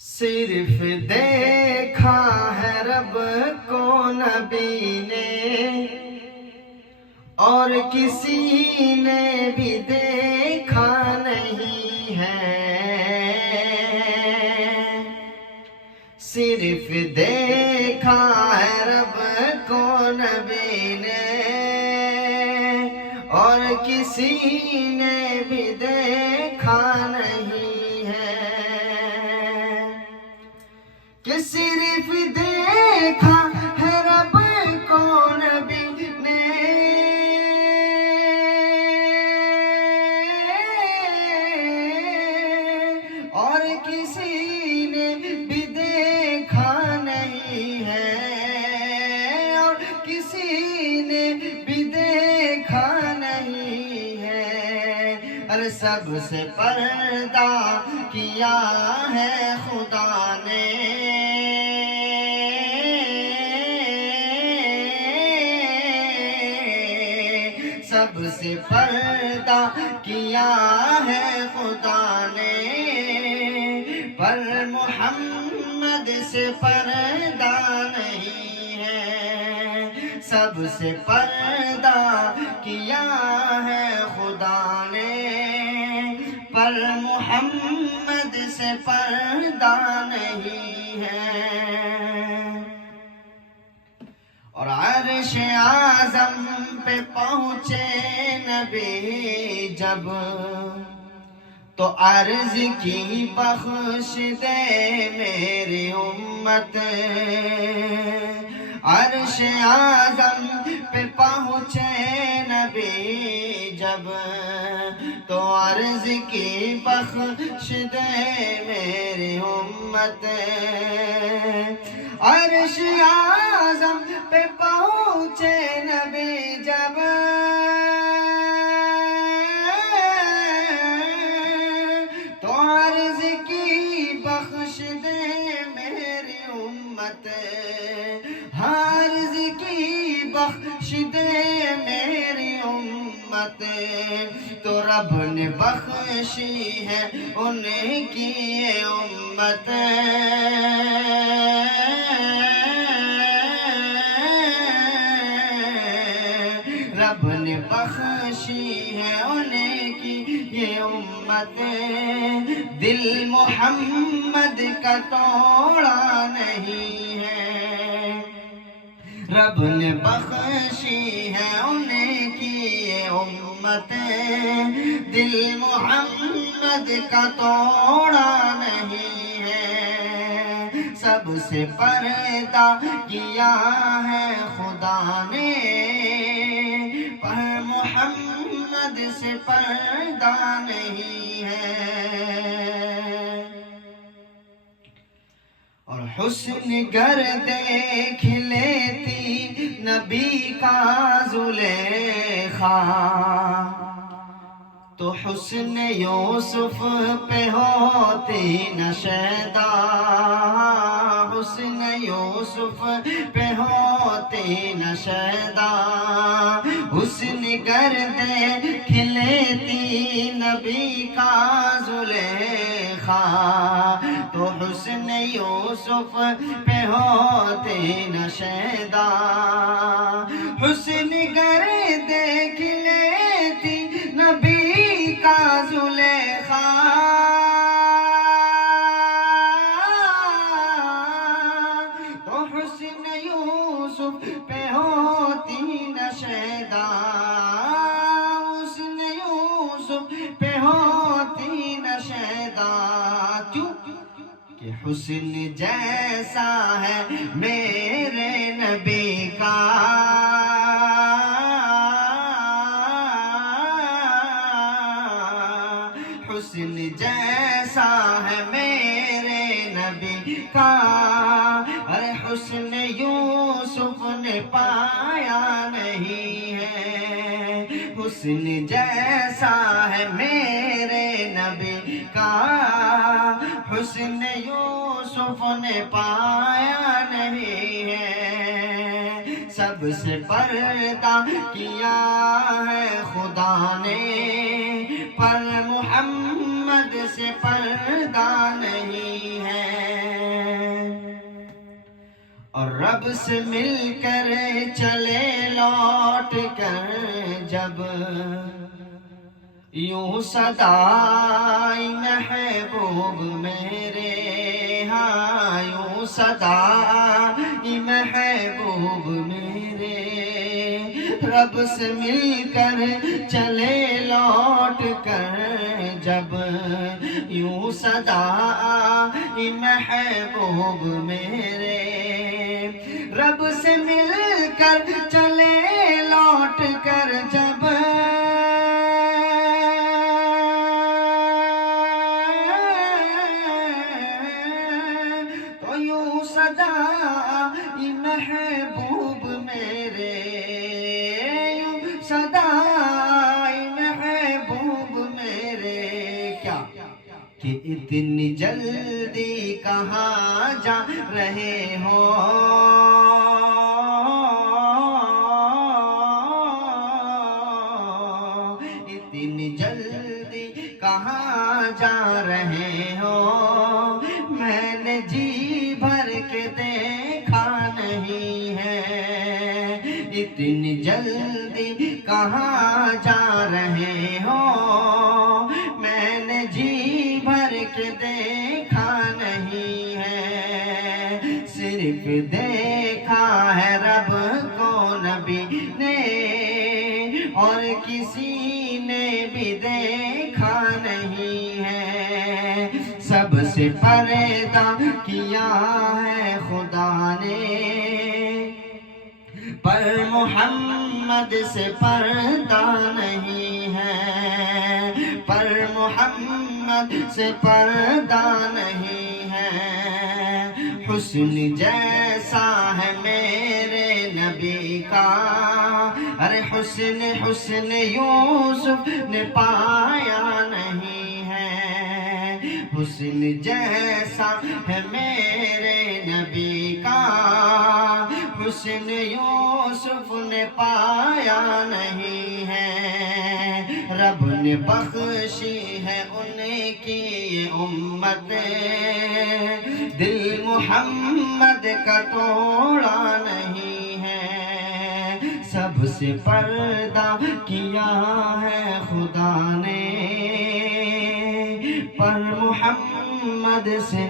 صرف دیکھا ہے رب کو نبی نے، اور کسی نے بھی دیکھا نہیں ہے۔ صرف دیکھا ہے رب کو نبی نے، اور کسی نے بھی دیکھا نہیں ہے۔ کہ صرف دیکھا ہے رب کو نبی نے، اور کسی نے بھی دیکھا نہیں ہے، اور کسی نے بھی دیکھا نہیں ہے۔ اور سب سے پردہ کیا ہے خدا نے، سب سے پردہ کیا ہے خدا نے، پر محمد سے پردہ نہیں ہے۔ سب سے پردہ کیا ہے خدا نے، پر محمد سے پردہ نہیں ہے۔ اور عرش اعظم پہ پہنچے نبی جب، تو عرض کی بخش دے میری امت۔ عرش اعظم پہ پہنچے نبی جب، تو عرض کی بخش دے میری امت۔ عرش اعظم پہ پہنچے نبی جب، تو عرض کی بخش دے میری امت۔ عرض کی بخش دے میری امت، تو رب نے بخشی ہے ان کی یہ امت۔ رب نے بخشی ہے ان کی یہ امت۔ دل محمد کا توڑا نہیں ہے، رب نے بخشی ہے ان کی یہ امت۔ دل محمد کا توڑا نہیں ہے، سب سے پردہ کیا ہے خدا نے، پر محمد سے پردہ نہیں ہے۔ اور حسن گر دیکھ لیتی نبی کا زلیخا، تو حسن یوسف پہ ہوتی نہ شیدا۔ حسن یوسف پہ ہوتی نہ شیدا، حسن گر دیکھ لیتی نبی کا زلیخا، تو حسن یوسف پہ ہوتی نہ شیدا۔ حسن گر دیکھ لیتی نبی کا زلیخا، تو حسن یوسف پہ ہوتی نہ شیدا۔ حسن یوسف پہ ہوتی نہ شیدا، کیوں کہ حسن جیسا ہے میرے نبی کا، حسن جیسا ہے میرے نبی کا۔ ارے حسن یوسف نے پایا نہیں ہے، حسن جیسا ہے میرے نبی کا، حسن یوسف نے پایا نہیں ہے۔ سب سے پردہ کیا ہے خدا نے، پر محمد سے پردہ نہیں ہے۔ رب سے مل کر چلے لوٹ کر جب یوں صدائی محبوب میرے، ہاں یوں صدائی محبوب میرے، رب سے مل کر چلے لوٹ کر جب یوں صدائی محبوب میرے، رب سے مل کر چلے لوٹ کر جب تو یوں صدائی محبوب میرے، یوں صدائی محبوب میرے، کیا کہ اتنی جلدی کہاں جا رہے ہو، اتنی جلدی کہاں جا رہے ہو، میں نے جی بھر کے دیکھا نہیں ہے، اتنی جلدی کہاں جا رہے ہو، میں نے جی بھر کے دیکھا نہیں ہے، صرف دیکھا ہے رب کو نبی نے، اور کسی نے بھی دیکھا نہیں ہے، سب سے پردہ کیا ہے خدا نے، پر محمد سے پردہ نہیں ہے، پر محمد سے پردہ نہیں ہے، حسن جیسا ہے میرے نبی کا، ارے حسن حسن یوسف نے پایا نہیں ہے، حسن جیسا ہے میرے نبی کا، حسن یوسف نے پایا نہیں ہے، رب نے بخشی ہے ان کی یہ امت، دل محمد کا توڑا نہیں ہے، سب سے پردہ کیا ہے خدا نے، پر محمد سے